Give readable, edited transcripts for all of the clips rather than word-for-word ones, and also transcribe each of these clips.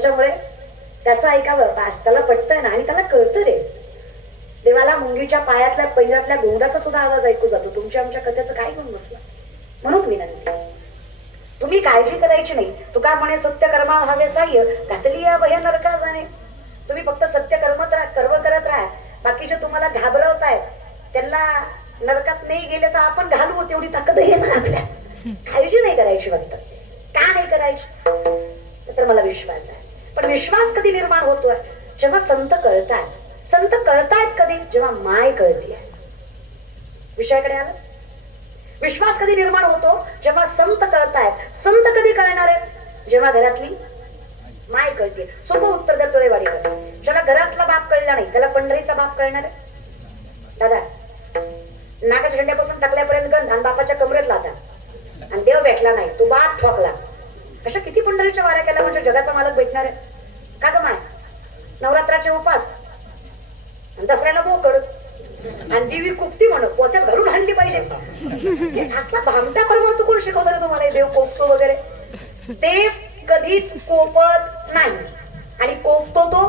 त्याच्यामुळे त्याचं ऐकावं. त्याला पटतंय ना आणि त्याला कळतं रे. देवाला मुंगीच्या पायातल्या पैरातल्या गोंडाचा सुद्धा आवाज ऐकू जातो. तुमच्या आमच्या कथेचं काय घेऊन बसला. म्हणून विनंती, तुम्ही काळजी करायची नाही. तुका म्हणे सत्य कर्मा व्हावे साह्य, घातली या भय नरका जाणे. तुम्ही फक्त सत्य कर्म करत राहा. बाकीचे तुम्हाला घाबरवतायत, त्यांना नरकात नाही गेले तर आपण घालवू, तेवढी ताकद आहे ना आपल्या. काळजी नाही करायची. फक्त का नाही करायची तर मला विश्वास आहे. पण विश्वास कधी निर्माण होतोय? जेव्हा संत कळतायत. संत कळतायत कधी? जेव्हा माय कळतीये. विषयाकडे आलं. विश्वास कधी निर्माण होतो? जेव्हा संत कळतायत. संत कधी कळणार आहेत? जेव्हा घरातली माय कळते. सोपं उत्तर देतो रे वाडीवर. ज्याला घरातला बाप कळला नाही त्याला पंढरीचा बाप कळणार आहे? दादा, नागाच्या झेंड्यापासून टाकल्यापर्यंत गंध आणि बापाच्या कमरेत लाथा आणि देव भेटला नाही, तो बाप ठोकला. अशा किती पंढरीच्या वाऱ्या केल्या म्हणजे जगाचा मालक भेटणार आहे का ग माय? नवरात्राचे उपास आणि दसऱ्याला बोकड आणि देवी कुपती म्हणत पोत्यात घालून हाणली पाहिजे. असला भामटा परमार्थ कोण शिकवतो रे तुम्हाला? देव कोपतो वगैरे. ते कधीच कोपत नाही आणि कोपतो तो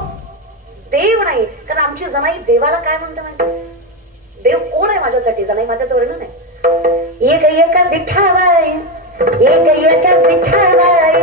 देव नाही. कारण आमची जनाई देवाला काय म्हणतो माहिती? देव कोण आहे माझ्यासाठी? जनाई माझ्याचं वर्णन आहे. एक एका विठाबाई, एक एका विठाबाई,